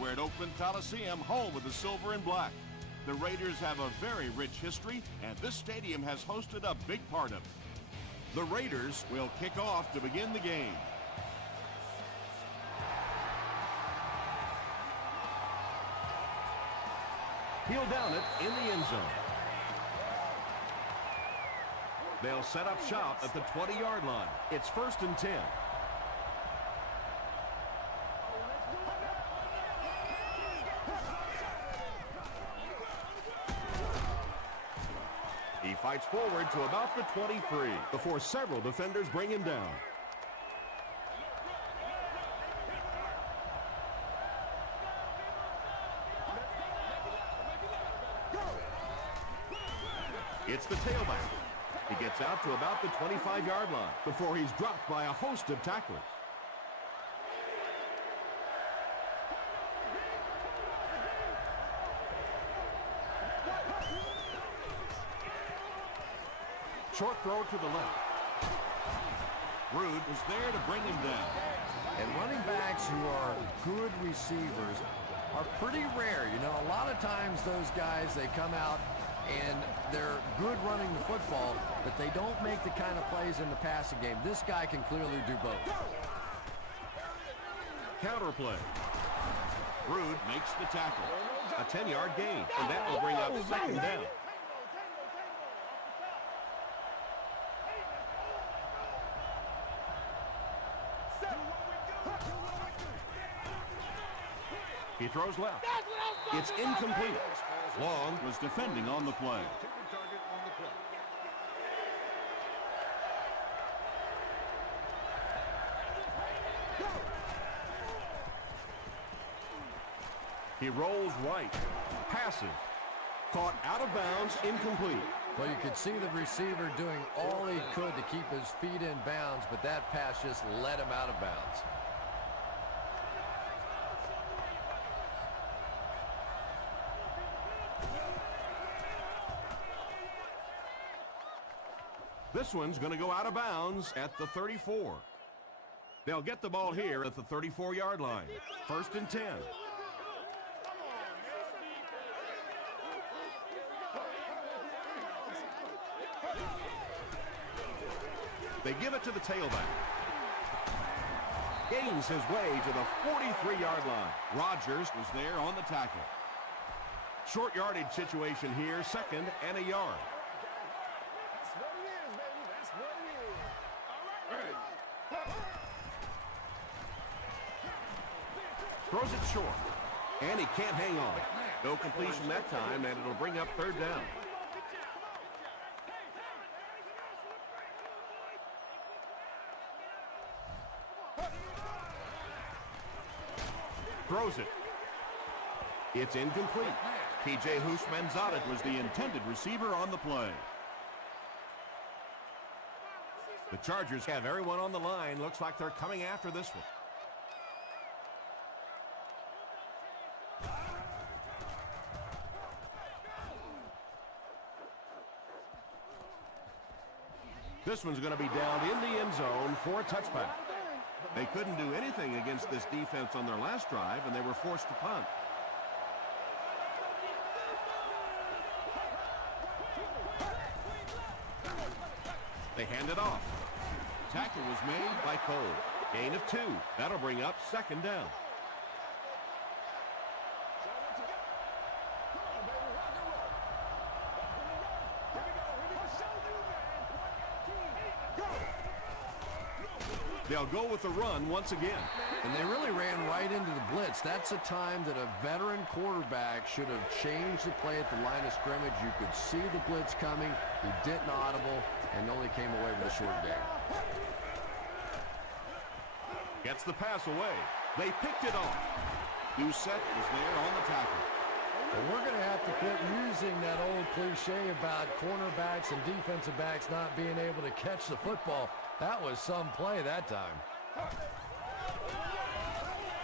We're at Oakland Coliseum, home of the silver and black. The Raiders have a very rich history, and this stadium has hosted a big part of it. The Raiders will kick off to begin the game. He'll down it in the end zone. They'll set up shop at the 20-yard line. It's 1st and 10. He fights forward to about the 23 before several defenders bring him down. It's the tailback. He gets out to about the 25-yard line before he's dropped by a host of tacklers. Short throw to the left. Rude was there to bring him down. And running backs who are good receivers are pretty rare. You know, a lot of times those guys, they come out and they're good running the football, but they don't make the kind of plays in the passing game. This guy can clearly do both. Counter play. Rude makes the tackle. A 10-yard gain, and that will bring up 2nd down. He throws left. It's incomplete. Long was defending on the play. He rolls right. Passes. Caught out of bounds, incomplete. Well, you could see the receiver doing all he could to keep his feet in bounds, but that pass just let him out of bounds. This one's going to go out of bounds at the 34. They'll get the ball here at the 34-yard line. 1st and 10. They give it to the tailback. Gains his way to the 43-yard line. Rodgers was there on the tackle. Short yardage situation here, 2nd and a yard. Throws it short, and he can't hang on. No completion that time, and it'll bring up 3rd down. Throws it. It's incomplete. T.J. Houshmandzadeh was the intended receiver on the play. The Chargers have everyone on the line. Looks like they're coming after this one. This one's going to be down in the end zone for a touchback. They couldn't do anything against this defense on their last drive, and they were forced to punt. They hand it off. Tackle was made by Cole. Gain of 2. That'll bring up 2nd down. They'll go with the run once again. And they really ran right into the blitz. That's a time that a veteran quarterback should have changed the play at the line of scrimmage. You could see the blitz coming. He didn't audible and only came away with a short gain. Gets the pass away. They picked it off. Doucette was there on the tackle. And we're going to have to quit using that old cliche about cornerbacks and defensive backs not being able to catch the football. That was some play that time.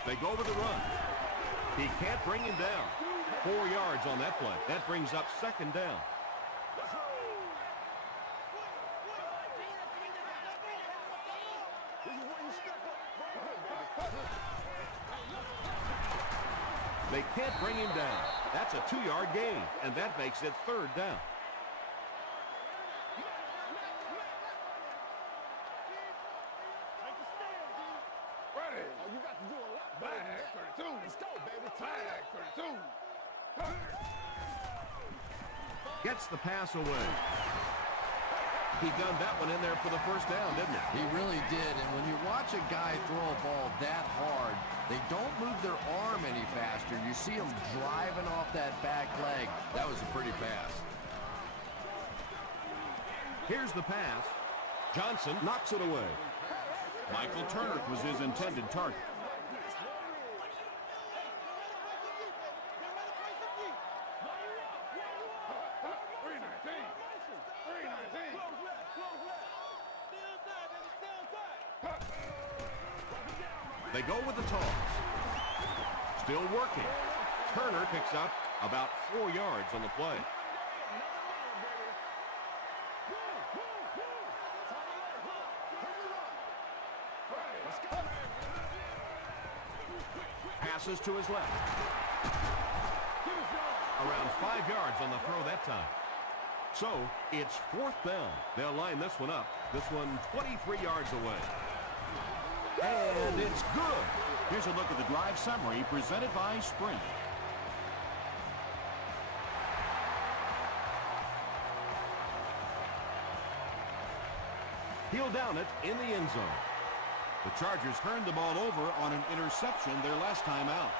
They go with the run. He can't bring him down. 4 yards on that play. That brings up 2nd down. They can't bring him down. That's a 2-yard gain, and that makes it 3rd down. You got to do a lot better than that. 32. Let's go, baby. Tag 32. Gets the pass away. He gunned that one in there for the 1st down, didn't he? He really did, and when you watch a guy throw a ball that hard, they don't move their arm any faster. You see him driving off that back leg. That was a pretty pass. Here's the pass. Johnson knocks it away. Michael Turner was his intended target. They go with the toss. Still working. Turner picks up about 4 yards on the play. Passes to his left. Around 5 yards on the throw that time. So, it's 4th down. They'll line this one up. This one 23 yards away. And it's good. Here's a look at the drive summary presented by Sprint. He'll down it in the end zone. The Chargers turned the ball over on an interception their last time out.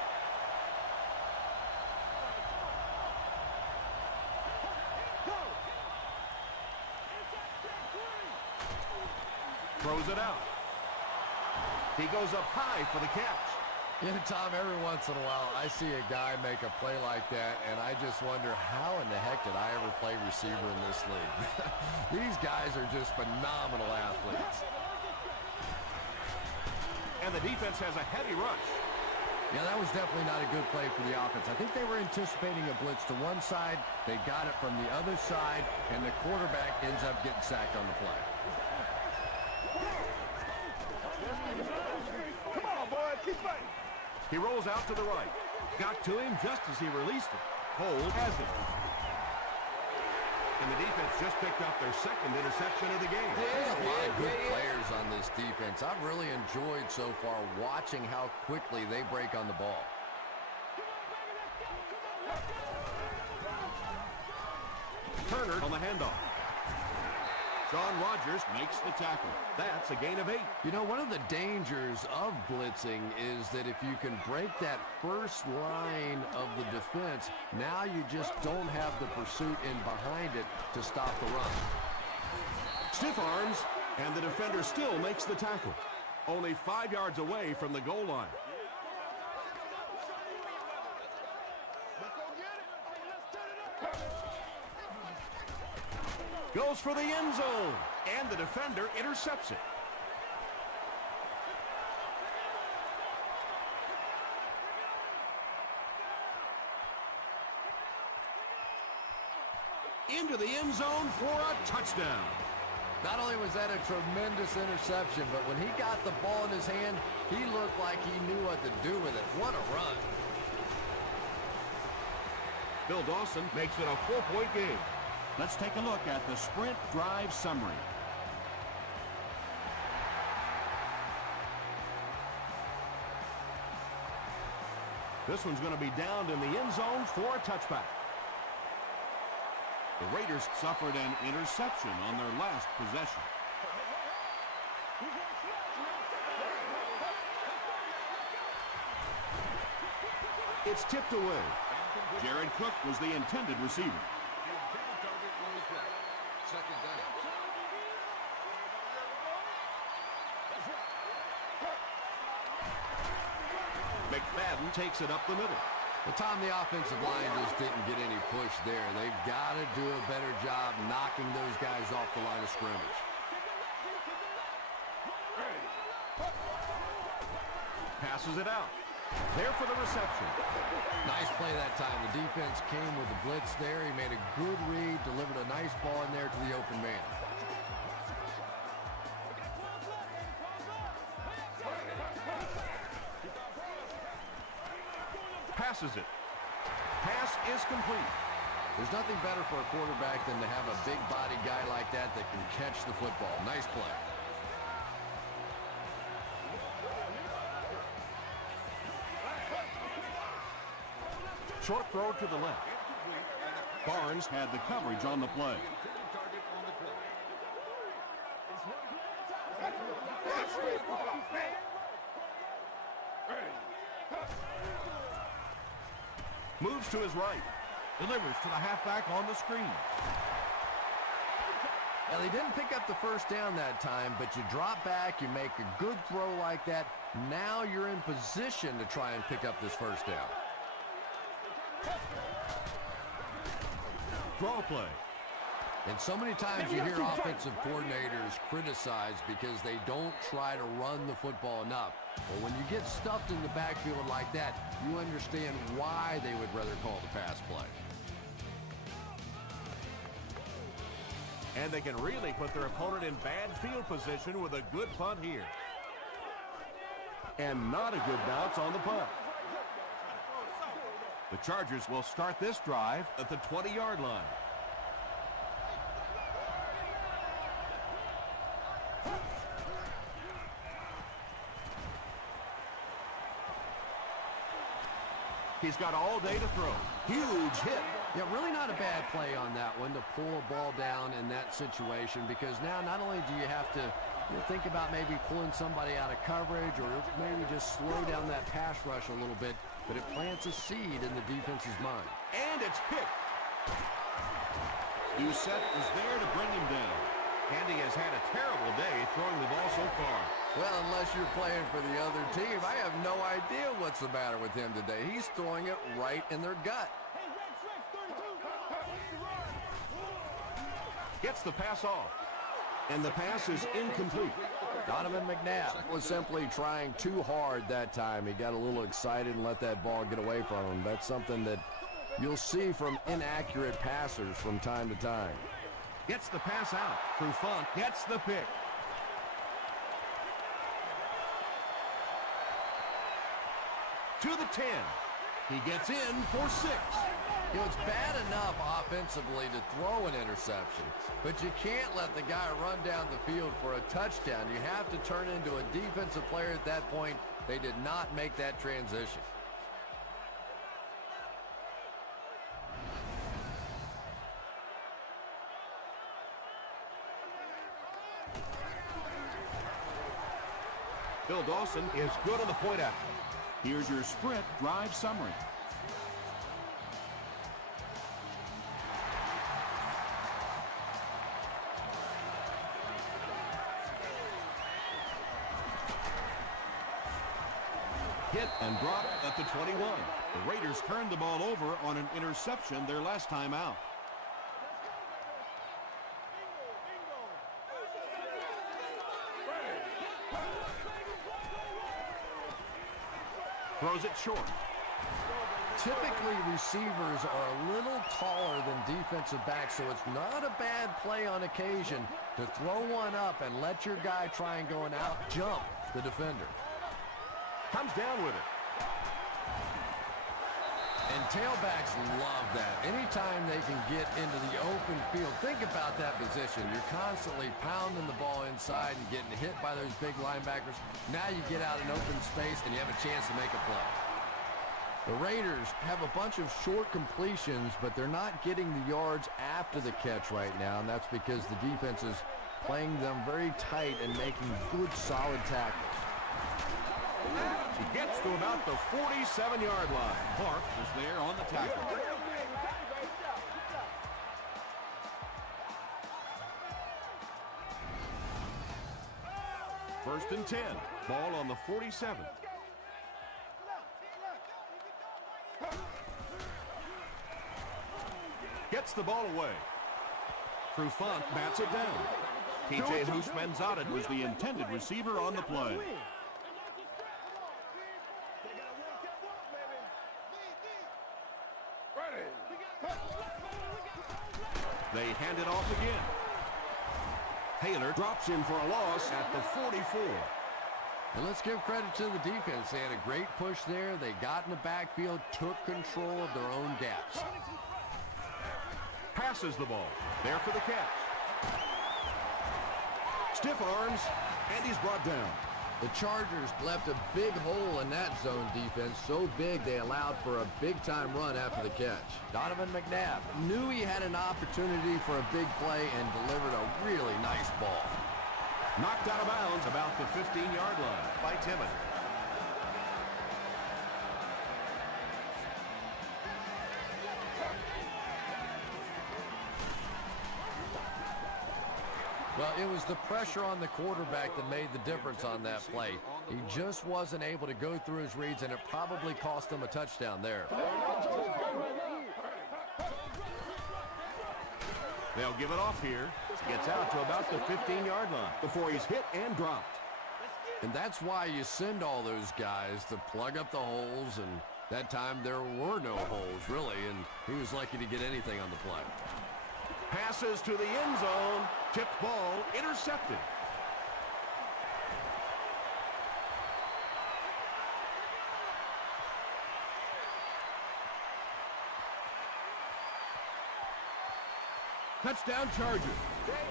Throws it out. He goes up high for the catch. You know, Tom, every once in a while, I see a guy make a play like that, and I just wonder, how in the heck did I ever play receiver in this league? These guys are just phenomenal athletes. And the defense has a heavy rush. Yeah, that was definitely not a good play for the offense. I think they were anticipating a blitz to one side. They got it from the other side, and the quarterback ends up getting sacked on the play. Come on, boy. Keep fighting. He rolls out to the right. Got to him just as he released it. Hold has it. And the defense just picked up their 2nd interception of the game. There's a lot of good players on this defense. I've really enjoyed so far watching how quickly they break on the ball. Turner on the handoff. Shaun Rogers makes the tackle. That's a gain of 8. You know, one of the dangers of blitzing is that if you can break that first line of the defense, now you just don't have the pursuit in behind it to stop the run. Stiff arms, and the defender still makes the tackle. Only 5 yards away from the goal line. Goes for the end zone, and the defender intercepts it. Into the end zone for a touchdown. Not only was that a tremendous interception, but when he got the ball in his hand, he looked like he knew what to do with it. What a run. Bill Dawson makes it a 4-point game. Let's take a look at the Sprint drive summary. This one's going to be downed in the end zone for a touchback. The Raiders suffered an interception on their last possession. It's tipped away. Jared Cook was the intended receiver. McFadden takes it up the middle. Well, Tom, the offensive line just didn't get any push there. They've got to do a better job knocking those guys off the line of scrimmage. Passes it out. There for the reception. Nice play that time. The defense came with a blitz there. He made a good read, delivered a nice ball in there to the open man. passes it. Pass is complete. There's nothing better for a quarterback than to have a big body guy like that that can catch the football. Nice play. Short throw to the left. Barnes had the coverage on the play. Moves to his right. Delivers to the halfback on the screen. Now, they didn't pick up the first down that time, but you drop back, you make a good throw like that. Now you're in position to try and pick up this first down. Draw play. And so many times you hear offensive coordinators criticized because they don't try to run the football enough. But when you get stuffed in the backfield like that, you understand why they would rather call the pass play. And they can really put their opponent in bad field position with a good punt here. And not a good bounce on the punt. The Chargers will start this drive at the 20-yard line. He's got all day to throw. Huge hit. Yeah, really not a bad play on that one to pull a ball down in that situation, because now not only do you have to think about maybe pulling somebody out of coverage or maybe just slow down that pass rush a little bit, but it plants a seed in the defense's mind. And it's picked. Doucette is there to bring him down. And he has had a terrible day throwing the ball so far. Well, unless you're playing for the other team, I have no idea what's the matter with him today. He's throwing it right in their gut. Gets the pass off. And the pass is incomplete. Donovan McNabb was simply trying too hard that time. He got a little excited and let that ball get away from him. That's something that you'll see from inaccurate passers from time to time. Gets the pass out. Trufant gets the pick. To the 10. He gets in for 6. You know, it's bad enough offensively to throw an interception, but you can't let the guy run down the field for a touchdown. You have to turn into a defensive player at that point. They did not make that transition. Bill Dawson is good on the point after. Here's your sprint drive summary. Hit and drop at the 21. The Raiders turned the ball over on an interception their last time out. Throws it short. Typically, receivers are a little taller than defensive backs, so it's not a bad play on occasion to throw one up and let your guy try and go and out-jump the defender. Comes down with it. And tailbacks love that. Anytime they can get into the open field, think about that position. You're constantly pounding the ball inside and getting hit by those big linebackers. Now you get out in open space and you have a chance to make a play. The Raiders have a bunch of short completions, but they're not getting the yards after the catch right now, and that's because the defense is playing them very tight and making good, solid tackles. He gets to about the 47-yard line. Park is there on the tackle. First and 10. Ball on the 47. Gets the ball away. Trufant bats it down. T.J. Houshmandzadeh was the intended receiver on the play. They hand it off again. Taylor drops in for a loss at the 44. And let's give credit to the defense. They had a great push there. They got in the backfield, took control of their own gaps. Passes the ball. There for the catch. Stiff arms, and he's brought down. The Chargers left a big hole in that zone defense, so big they allowed for a big-time run after the catch. Donovan McNabb knew he had an opportunity for a big play and delivered a really nice ball. Knocked out of bounds about the 15-yard line by Timmons. Well, it was the pressure on the quarterback that made the difference on that play. He just wasn't able to go through his reads, and it probably cost him a touchdown there. They'll give it off here. Gets out to about the 15-yard line before he's hit and dropped. And that's why you send all those guys to plug up the holes, and that time there were no holes, really, and he was lucky to get anything on the play. Passes to the end zone. Tipped ball, intercepted. Touchdown Chargers.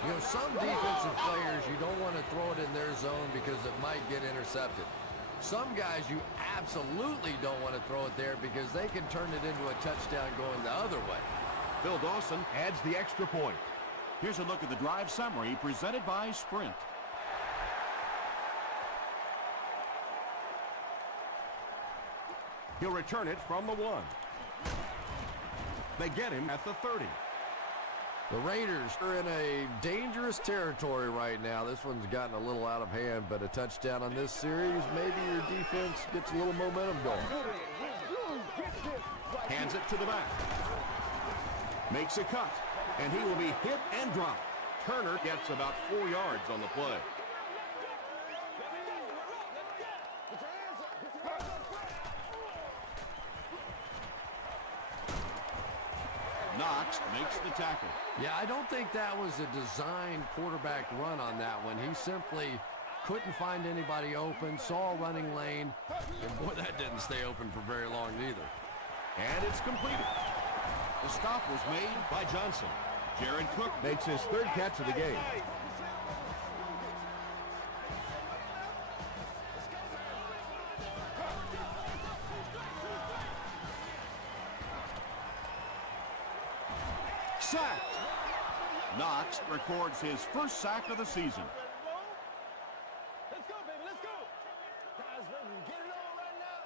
You know, some defensive players, you don't want to throw it in their zone because it might get intercepted. Some guys, you absolutely don't want to throw it there because they can turn it into a touchdown going the other way. Phil Dawson adds the extra point. Here's a look at the drive summary presented by Sprint. He'll return it from the 1. They get him at the 30. The Raiders are in a dangerous territory right now. This one's gotten a little out of hand, but a touchdown on this series, maybe your defense gets a little momentum going. Hands it to the back. Makes a cut, and he will be hit and dropped. Turner gets about 4 yards on the play. Knox makes the tackle. Yeah, I don't think that was a designed quarterback run on that one. He simply couldn't find anybody open, saw a running lane, and boy, that didn't stay open for very long either. And it's completed. The stop was made by Johnson. Jared Cook makes his 3rd catch of the game. Sacked. Knox records his 1st sack of the season. Let's go, baby, let's go. Guys, ready to get it on right now.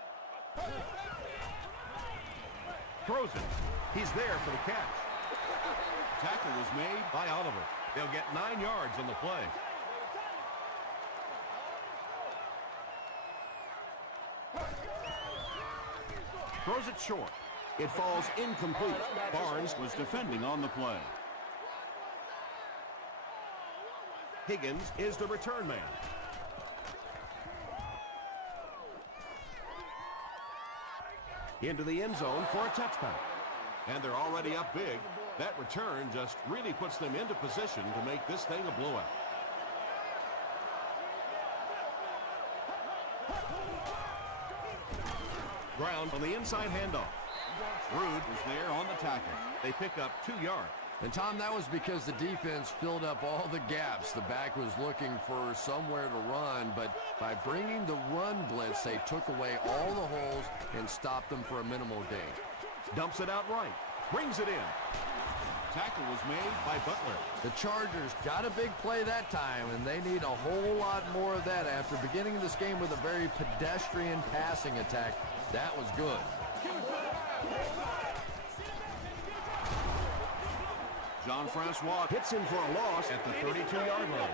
Throws it. He's there for the catch. Tackle was made by Oliver. They'll get 9 yards on the play. Throws it short. It falls incomplete. Barnes was defending on the play. Higgins is the return man. Into the end zone for a touchback. And they're already up big. That return just really puts them into position to make this thing a blowout. Brown on the inside handoff. Rude was there on the tackle. They pick up 2 yards. And Tom, that was because the defense filled up all the gaps. The back was looking for somewhere to run, but by bringing the run blitz, they took away all the holes and stopped them for a minimal gain. Dumps it out right. Brings it in. Tackle was made by Butler. The Chargers got a big play that time, and they need a whole lot more of that after beginning this game with a very pedestrian passing attack. That was good. Jean-Francois hits him for a loss at the 32-yard line.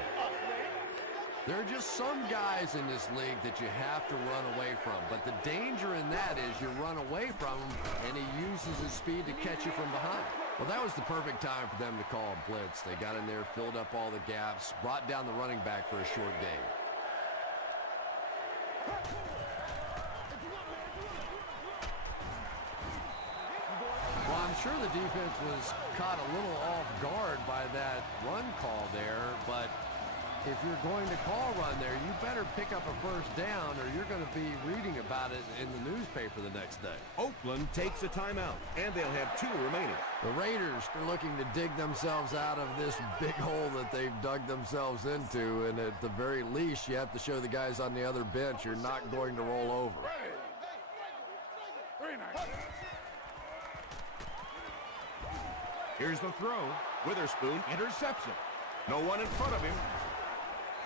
There are just some guys in this league that you have to run away from, but the danger in that is you run away from him, and he uses his speed to catch you from behind. Well, that was the perfect time for them to call a blitz. They got in there, filled up all the gaps, brought down the running back for a short gain. Well, I'm sure the defense was caught a little off guard by that run call there, but if you're going to call run there, you better pick up a first down or you're going to be reading about it in the newspaper the next day. Oakland takes a timeout, and they'll have 2 remaining. The Raiders are looking to dig themselves out of this big hole that they've dug themselves into, and at the very least, you have to show the guys on the other bench you're not going to roll over. Here's the throw. Witherspoon intercepts it. No one in front of him.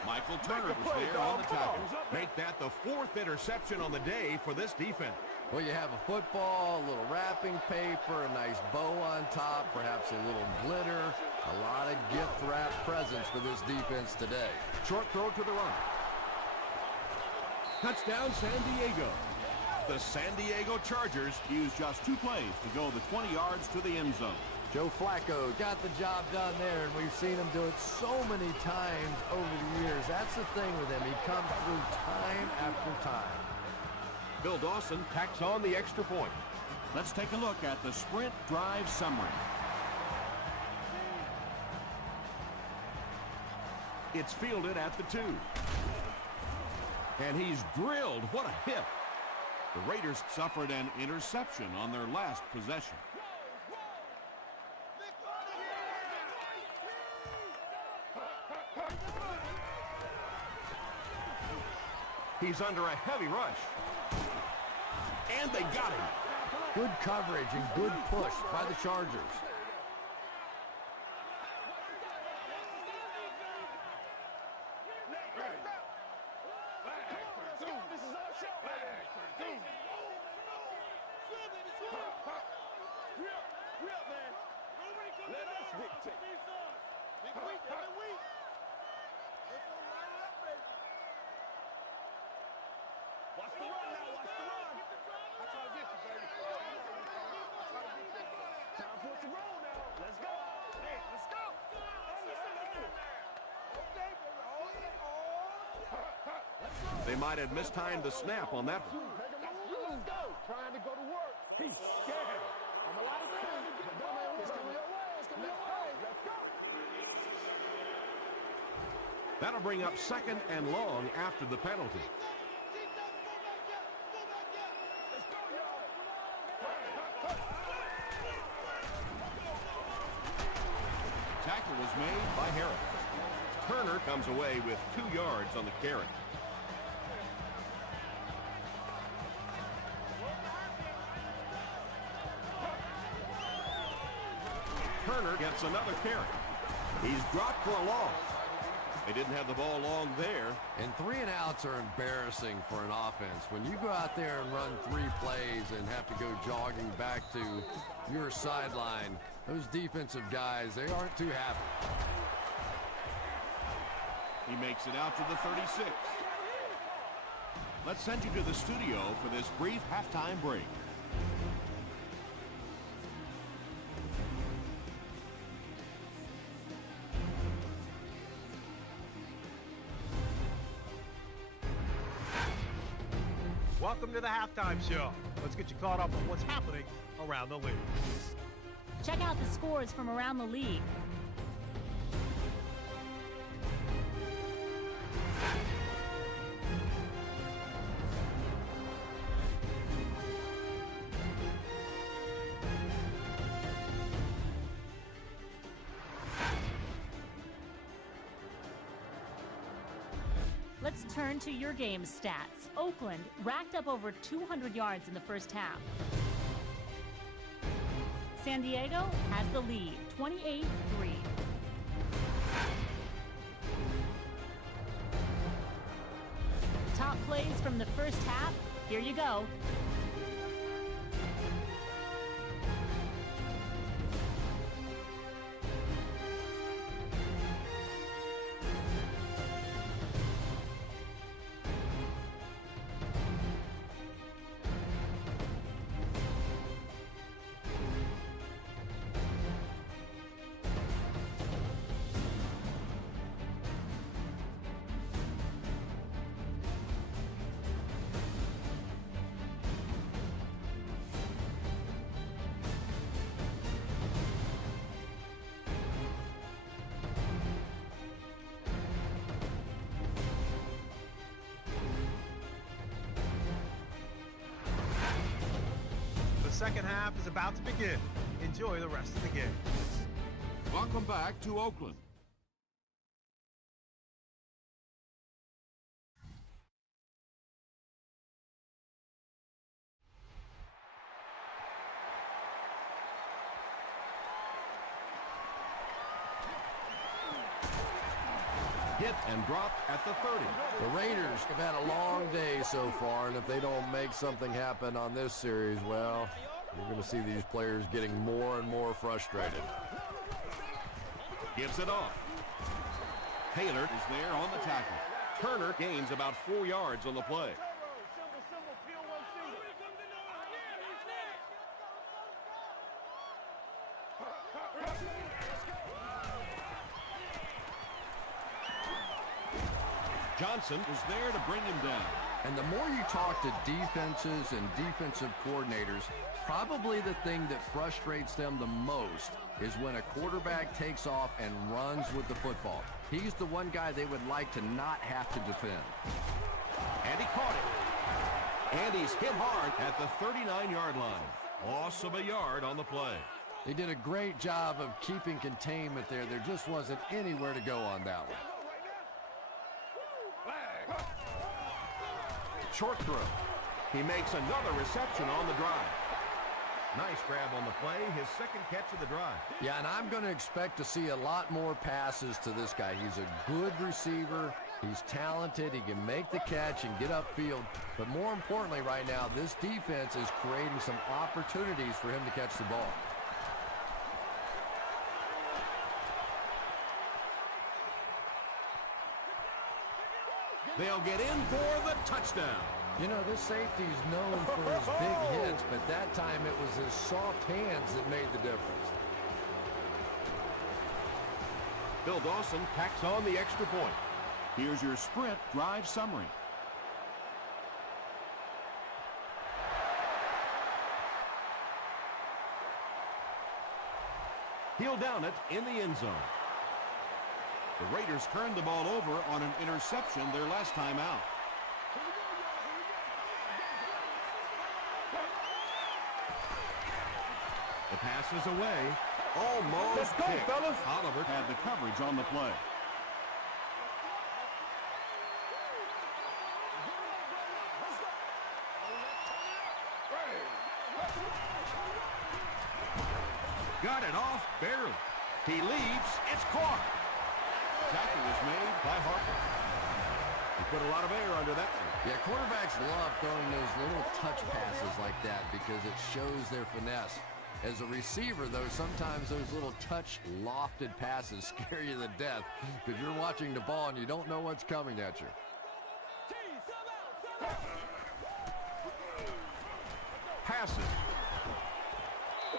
Michael Turner was there on the tackle. Make that the 4th interception on the day for this defense. Well, you have a football, a little wrapping paper, a nice bow on top, perhaps a little glitter, a lot of gift-wrap presents for this defense today. Short throw to the right. Touchdown, San Diego. The San Diego Chargers use just 2 plays to go the 20 yards to the end zone. Joe Flacco got the job done there, and we've seen him do it so many times over the years. That's the thing with him. He comes through time after time. Bill Dawson tacks on the extra point. Let's take a look at the sprint drive summary. It's fielded at the 2. And he's drilled. What a hit. The Raiders suffered an interception on their last possession. He's under a heavy rush. And they got him. Good coverage and good push by the Chargers. Watch the run now, watch the run. I try to get you, baby. Time for it to roll now. Let's go. Hey, let's go. Okay, baby, hold it. They might have mistimed the snap on that one. Let's go. Trying to go to work. He's scared. I'm a lot of time. It's coming your way. It's coming your way. Let's go. That'll bring up 2nd and long after the penalty. Tackle was made by Harris. Turner comes away with 2 yards on the carry. Turner gets another carry. He's dropped for a loss. They didn't have the ball long there. And 3 and outs are embarrassing for an offense. When you go out there and run 3 plays and have to go jogging back to your sideline, those defensive guys, they aren't too happy. He makes it out to the 36. Let's send you to the studio for this brief halftime break. Welcome to the halftime show. Let's get you caught up on what's happening around the league. Check out the scores from around the league. Let's turn to your game stats. Oakland racked up over 200 yards in the first half. San Diego has the lead, 28-3. Top plays from the first half, here you go. second half is about to begin. Enjoy the rest of the game. Welcome back to Oakland. Hit and dropped at the 30. The Raiders have had a long day so far, and if they don't make something happen on this series, well, you're going to see these players getting more and more frustrated. Gives it off. Taylor is there on the tackle. Turner gains about 4 yards on the play. Johnson was there to bring him down. And the more you talk to defenses and defensive coordinators, probably the thing that frustrates them the most is when a quarterback takes off and runs with the football. He's the one guy they would like to not have to defend. And he caught it. And he's hit hard at the 39-yard line. Loss of a yard on the play. They did a great job of keeping containment there. There just wasn't anywhere to go on that one. Short throw. He makes another reception on the drive. Nice grab on the play, his second catch of the drive. Yeah, and I'm going to expect to see a lot more passes to this guy. He's a good receiver. He's talented. He can make the catch and get upfield. But more importantly right now, this defense is creating some opportunities for him to catch the ball. They'll get in for the touchdown. You know, this safety is known for his big hits, but that time it was his soft hands that made the difference. Bill Dawson tacks on the extra point. Here's your sprint drive summary. He'll down it in the end zone. The Raiders turned the ball over on an interception their last time out. The pass is away. Almost Let's go, picked. fellas. Oliver had the coverage on the play. Got it off barely. He leaps. It's caught. Tackle was made by Harper. He put a lot of air under that one. Yeah, quarterbacks love throwing those little touch passes like that because it shows their finesse. As a receiver, though, sometimes those little touch lofted passes scare you to death because you're watching the ball and you don't know what's coming at you. Passes.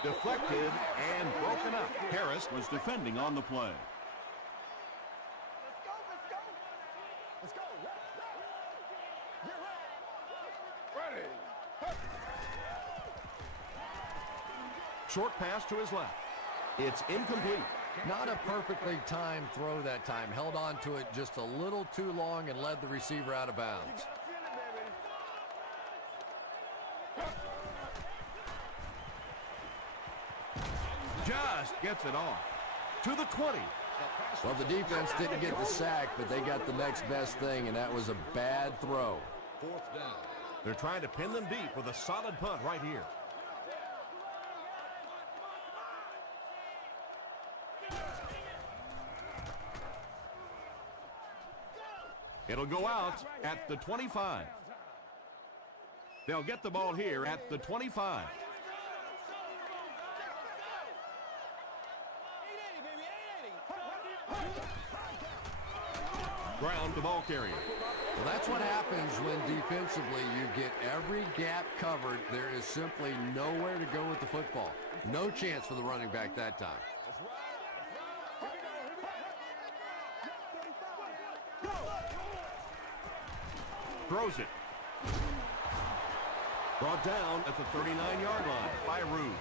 Deflected and broken up. Harris was defending on the play. Let's go. Get ready. Short pass to his left. It's incomplete. Not a perfectly timed throw that time. Held on to it just a little too long and led the receiver out of bounds. Just gets it off. To the 20. Well, the defense didn't get the sack, but they got the next best thing, and that was a bad throw. Fourth down. They're trying to pin them deep with a solid punt right here. It'll go out at the 25. They'll get the ball here at the 25. Ground the ball carrier. Well, that's what happens when defensively you get every gap covered. There is simply nowhere to go with the football. No chance for the running back that time. Throws it. Brought down at the 39-yard line by Rude.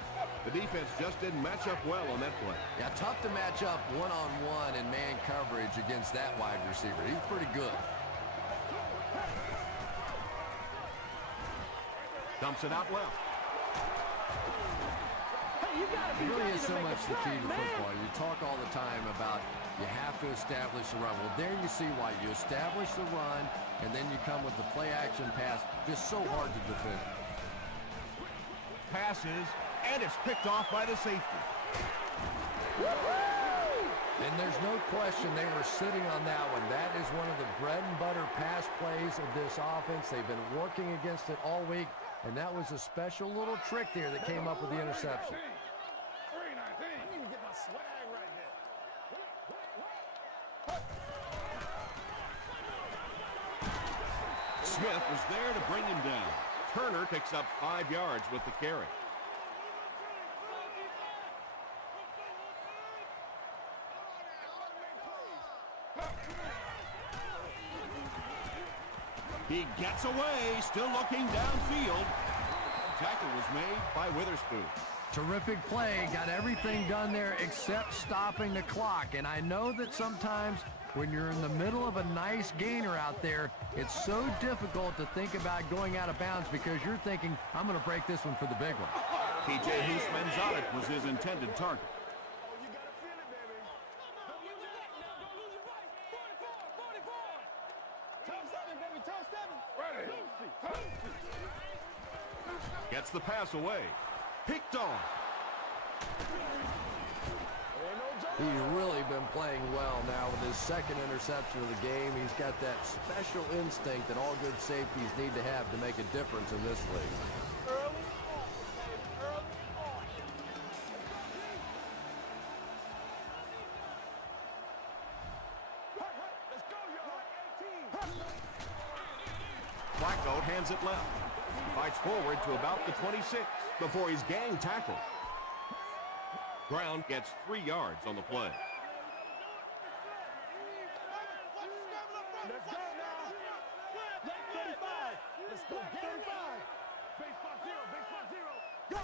The defense just didn't match up well on that play. Yeah, tough to match up one-on-one in man coverage against that wide receiver. He's pretty good. Dumps it out left. It really is so much the key to football. You talk all the time about you have to establish the run. Well, there you see why. You establish the run, and then you come with the play-action pass. Just so hard to defend. Passes, and it's picked off by the safety. And there's no question they were sitting on that one. That is one of the bread and butter pass plays of this offense. They've been working against it all week, and that was a special little trick there that came up with the interception. I need to get my swag right there. Smith was there to bring him down. Turner picks up 5 yards with the carry. He gets away, still looking downfield. Tackle was made by Witherspoon. Terrific play, got everything done there except stopping the clock. And I know that sometimes when you're in the middle of a nice gainer out there, it's so difficult to think about going out of bounds because you're thinking, I'm going to break this one for the big one. P.J. Husmann-Zodic was his intended target. You gotta feel it, baby. Don't lose your back now. Don't lose your bike. 44. Toe 7, baby. Toe 7. Ready. Gets the pass away. Picked off. He's really been playing well now with his second interception of the game. He's got that special instinct that all good safeties need to have to make a difference in this league. Early on, baby. Early on. Let's go, y'all. 18. Flacco hands it left. He fights forward to about the 26 before he's gang tackled. Brown gets 3 yards on the play. Let's go now. Black 35. Let's go. Get 35. Base spot 0. Base spot 0. Go.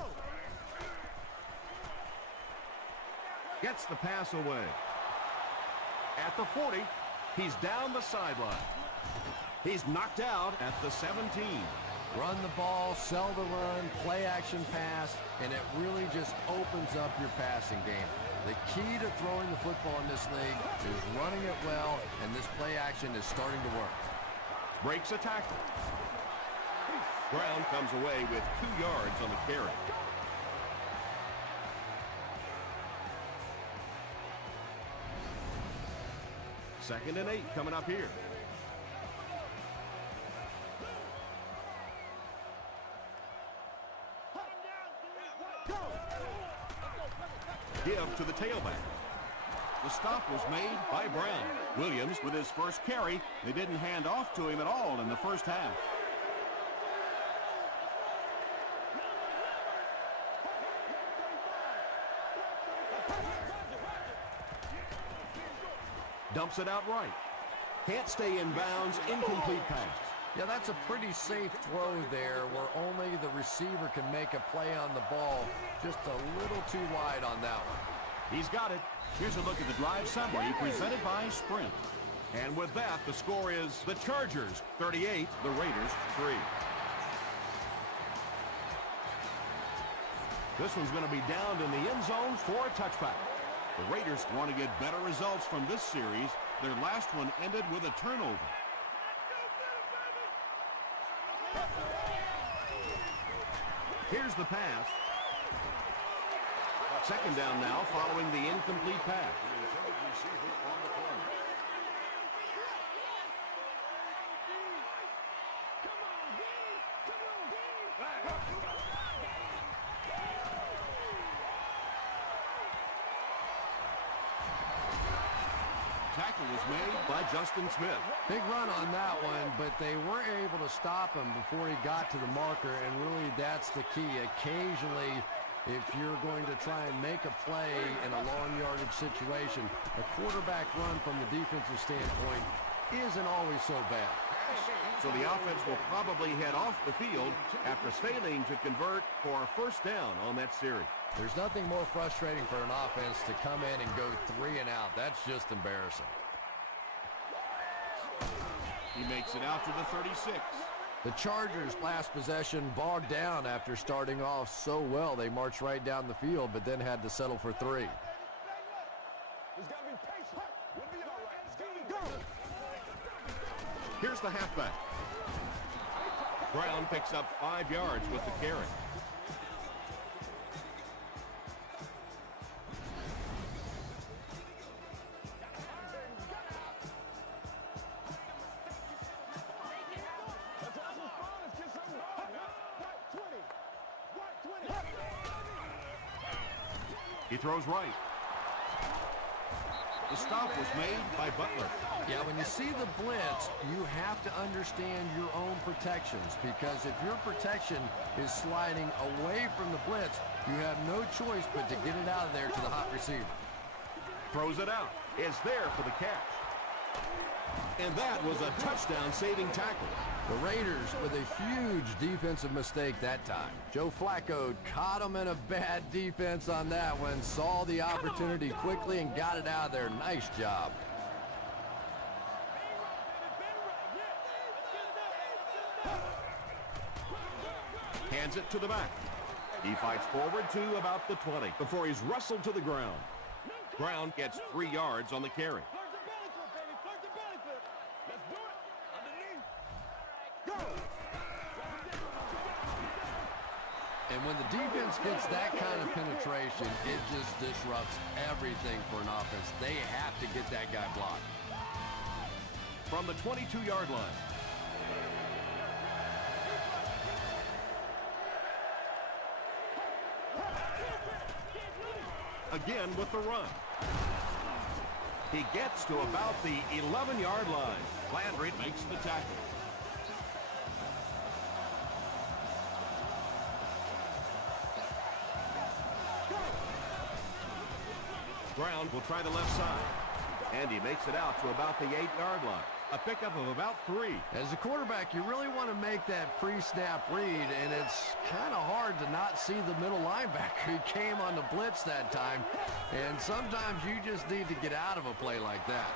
Gets the pass away. At the 40, he's down the sideline. He's knocked out at the 17. Run the ball, sell the run, play action pass, and it really just opens up your passing game. The key to throwing the football in this league is running it well, and this play action is starting to work. Breaks a tackle. Brown comes away with 2 yards on the carry. Second and 8 coming up here. Give to the tailback. The stop was made by Brown. Williams with his first carry. They didn't hand off to him at all in the first half. Dumps it out right. Can't stay in bounds. Incomplete pass. Yeah, that's a pretty safe throw there where only the receiver can make a play on the ball. Just a little too wide on that one. He's got it. Here's a look at the drive summary presented by Sprint. And with that, the score is the Chargers 38, the Raiders 3. This one's going to be downed in the end zone for a touchback. The Raiders want to get better results from this series. Their last one ended with a turnover. Here's the pass. Second down now following the incomplete pass. Tackle was made by Justin Smith. Big run on that one, but they weren't able to stop him before he got to the marker, and really that's the key. Occasionally, if you're going to try and make a play in a long yardage situation, a quarterback run from the defensive standpoint isn't always so bad. So the offense will probably head off the field after failing to convert for a first down on that series. There's nothing more frustrating for an offense to come in and go 3 and out. That's just embarrassing. He makes it out to the 36. The Chargers' last possession bogged down after starting off so well. They marched right down the field, but then had to settle for 3. Just gotta be patient. We'll be all right. It's gotta go. Here's the halfback. Brown picks up 5 yards with the carry. Let's have some fun. Let's get some ball. Right 20. Right 20. He throws right. The stop was made by Butler. Yeah, when you see the blitz, you have to understand your own protections, because if your protection is sliding away from the blitz, you have no choice but to get it out of there to the hot receiver. Throws it out. It's there for the catch. And that was a touchdown-saving tackle. The Raiders with a huge defensive mistake that time. Joe Flacco caught him in a bad defense on that one, saw the opportunity quickly and got it out of there. Nice job. Hands it to the back. He fights forward to about the 20 before he's wrestled to the ground. Brown gets 3 yards on the carry. Clerk the belly flip, baby. Clerk the belly flip. Let's do it. Underneath. Go. And when the defense gets that kind of penetration, it just disrupts everything for an offense. They have to get that guy blocked. From the 22-yard line. Again with the run. He gets to about the 11-yard line. Landry makes the tackle. Brown will try the left side. And he makes it out to about the 8-yard line. A pickup of about 3. As a quarterback, you really want to make that pre-snap read, and it's kind of hard to not see the middle linebacker. He came on the blitz that time, and sometimes you just need to get out of a play like that.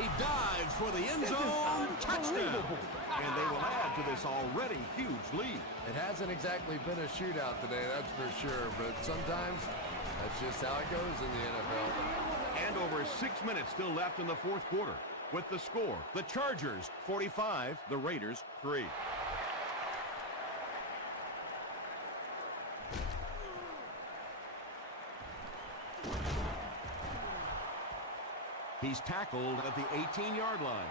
He dives for the end zone. Touchdown. And they will add to this already huge lead. It hasn't exactly been a shootout today, that's for sure, but sometimes that's just how it goes in the NFL. And over 6 minutes still left in the fourth quarter. With the score, the Chargers 45, the Raiders 3. He's tackled at the 18-yard line.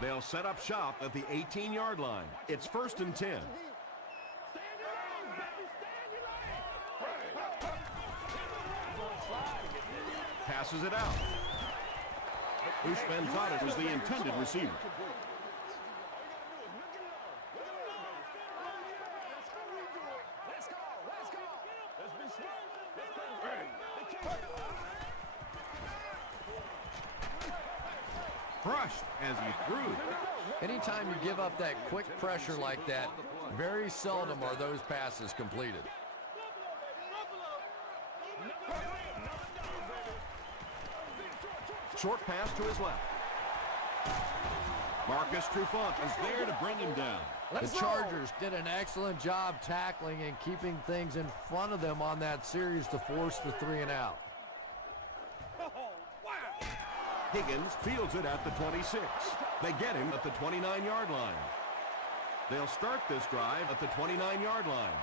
They'll set up shop at the 18-yard line. It's 1st and 10. Stand your lane, baby. Stand your lane. Passes it out. Bruce Benzada was the intended receiver. Let's go. Let's go. Let's be smart. Crushed as he threw. Anytime you give up that quick pressure like that, very seldom are those passes completed. Short pass to his left. Marcus Trufant is there to bring him down. The Chargers did an excellent job tackling and keeping things in front of them on that series to force the 3 and out. Higgins fields it at the 26. They get him at the 29-yard line. They'll start this drive at the 29-yard line.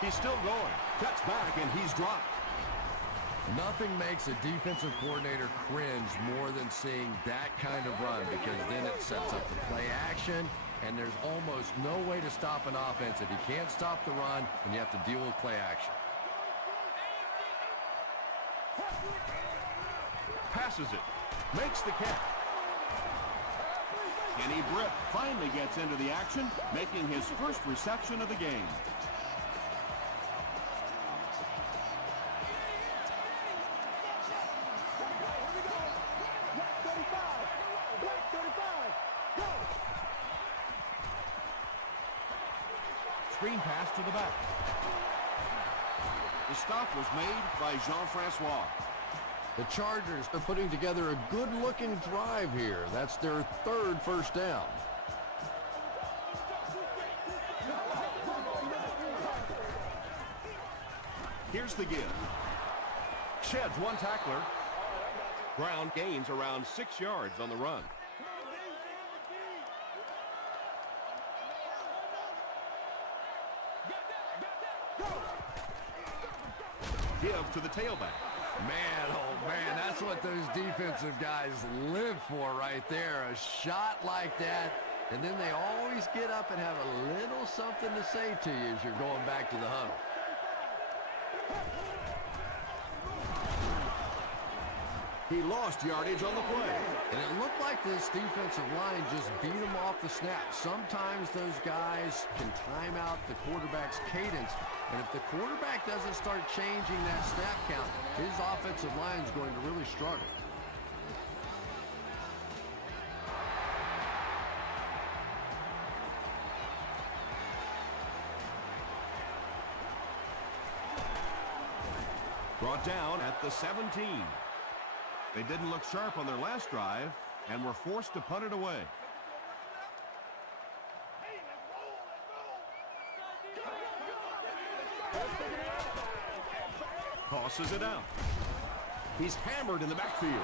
He's still going. Cuts back, and he's dropped. Nothing makes a defensive coordinator cringe more than seeing that kind of run, because then it sets up the play action, and there's almost no way to stop an offense if you can't stop the run and you have to deal with play action. Passes it. Makes the catch. Kenny Britt finally gets into the action, making his first reception of the game. Screen pass to the back. The stop was made by Jean-Francois. The Chargers are putting together a good-looking drive here. That's their third first down. Here's the give. Sheds one tackler. Brown gains around 6 yards on the run. Give to the tailback. Man, oh man, that's what those defensive guys live for right there. A shot like that, and then they always get up and have a little something to say to you as you're going back to the huddle. He lost yardage on the play. And it looked like this defensive line just beat him off the snap. Sometimes those guys can time out the quarterback's cadence. And if the quarterback doesn't start changing that snap count, his offensive line is going to really struggle. Brought down at the 17. They didn't look sharp on their last drive and were forced to punt it away. Tosses it out. He's hammered in the backfield.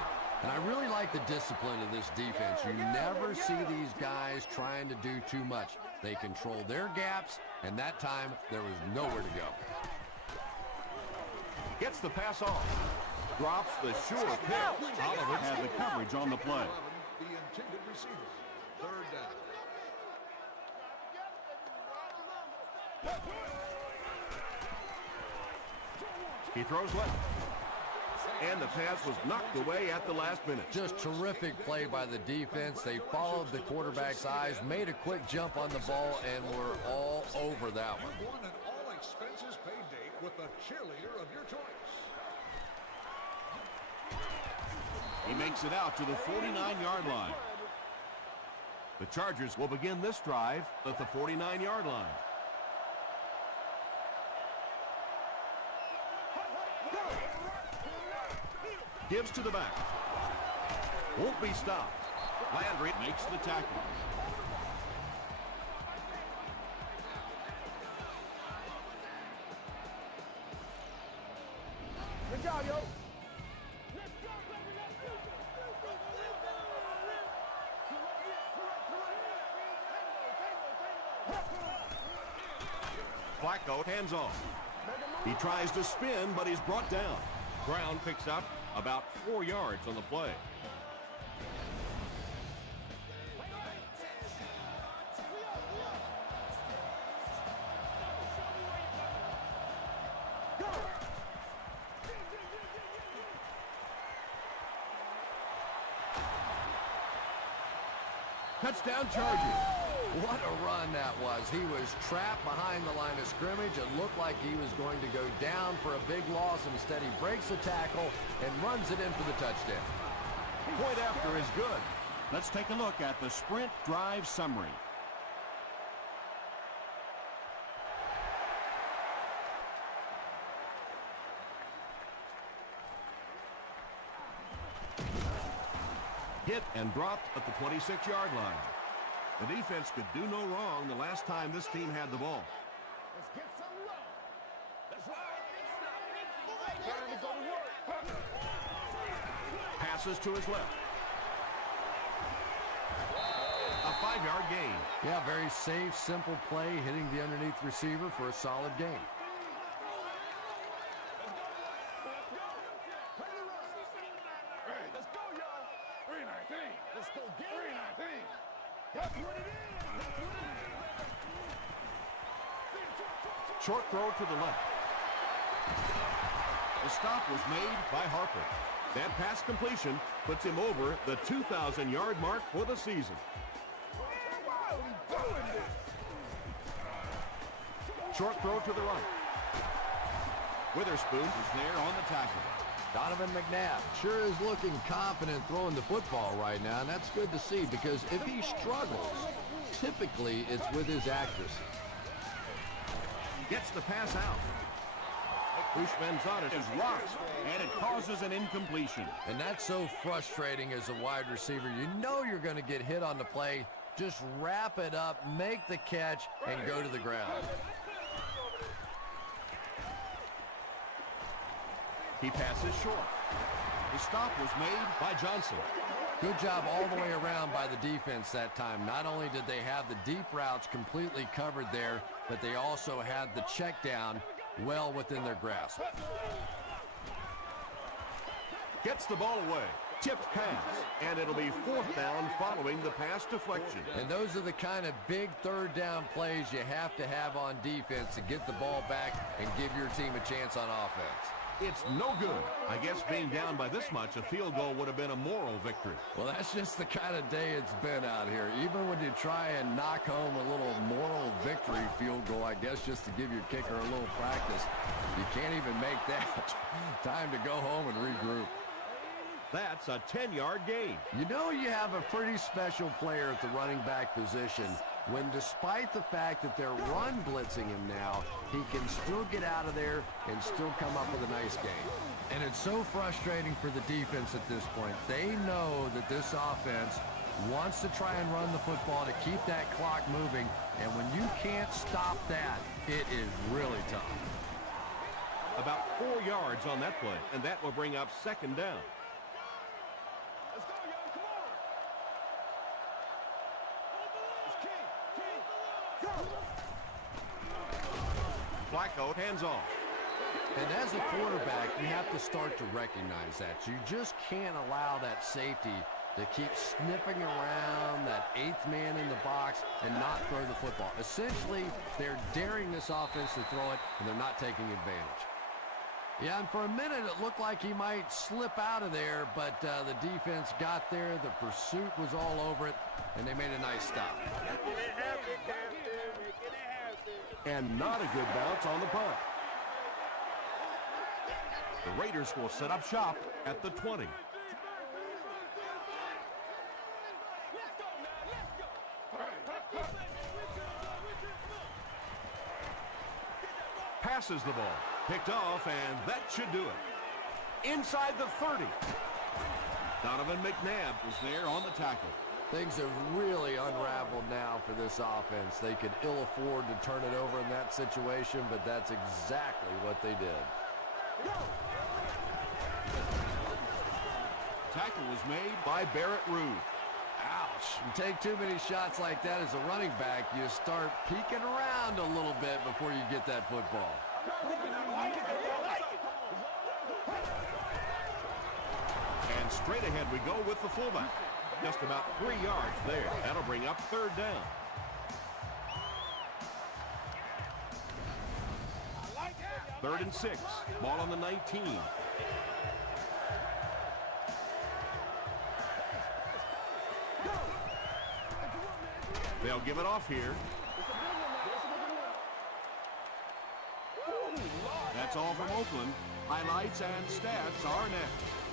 And I really like the discipline of this defense. You never see these guys trying to do too much. They control their gaps, and that time there was nowhere to go. Gets the pass off. Drops the sure pick. Oliver had the coverage on the play. The intended receiver. Third down. He throws left. And the pass was knocked away at the last minute. Just terrific play by the defense. They followed the quarterback's eyes, made a quick jump on the ball, and were all over that one. You want an all-expenses paid date with the cheerleader of your choice. He makes it out to the 49-yard line. The Chargers will begin this drive at the 49-yard line. Gives to the back. Won't be stopped. Landry makes the tackle. Good job, yo. Flacco hands off. He tries to spin, but he's brought down. Brown picks up about 4 yards on the play. Touchdown Chargers. What a run that was. He was trapped behind the line of scrimmage. It looked like he was going to go down for a big loss. Instead, he breaks the tackle and runs it in for the touchdown. Point after is good. Let's take a look at the sprint drive summary. Hit and dropped at the 26-yard line. The defense could do no wrong the last time this team had the ball. Let's get some love. That's right. Trying to go to work. Passes to his left. A 5-yard gain. Yeah, very safe, simple play, hitting the underneath receiver for a solid gain. Let's go, y'all. 319. Let's go get it. 319. That's what it is. Short throw to the left. The stop was made by Harper. That pass completion puts him over the 2,000-yard mark for the season. Short throw to the right. Witherspoon is there on the tackle. Donovan McNabb sure is looking confident throwing the football right now, and that's good to see because if he struggles, typically it's with his accuracy. Gets the pass out. Houshmandzadeh is rocked, and it causes an incompletion. And that's so frustrating as a wide receiver. You know you're going to get hit on the play. Just wrap it up, make the catch, and go to the ground. He passes short. The stop was made by Johnson. Good job all the way around by the defense that time. Not only did they have the deep routes completely covered there, but they also had the check down well within their grasp. Gets the ball away. Tipped pass. And it'll be 4th down following the pass deflection. And those are the kind of big third down plays you have to have on defense to get the ball back and give your team a chance on offense. It's no good. I guess being down by this much, a field goal would have been a moral victory. Well, that's just the kind of day it's been out here. Even when you try and knock home a little moral victory field goal, I guess just to give your kicker a little practice, you can't even make that. Time to go home and regroup. That's a 10-yard gain. You know you have a pretty special player at the running back position when, despite the fact that they're run blitzing him now, he can still get out of there and still come up with a nice game. And it's so frustrating for the defense at this point. They know that this offense wants to try and run the football to keep that clock moving, and when you can't stop that, it is really tough. About 4 yards on that play, and that will bring up 2nd down. Flacco hands off. And as a quarterback, you have to start to recognize that. You just can't allow that safety to keep sniffing around that 8th man in the box and not throw the football. Essentially, they're daring this offense to throw it, and they're not taking advantage. Yeah, and for a minute, it looked like he might slip out of there, but the defense got there. The pursuit was all over it, and they made a nice stop. And not a good bounce on the punt. The Raiders will set up shop at the 20. Passes the ball. Picked off, and that should do it. Inside the 30. Donovan McNabb was there on the tackle. Things have really unraveled now for this offense. They could ill afford to turn it over in that situation, but that's exactly what they did. Tackle was made by Barrett Ruud. Ouch. You take too many shots like that as a running back, you start peeking around a little bit before you get that football. And straight ahead we go with the fullback. Just about 3 yards there. That'll bring up 3rd down. Third and 6. Ball on the 19. They'll give it off here. That's all from Oakland. Highlights and stats are next.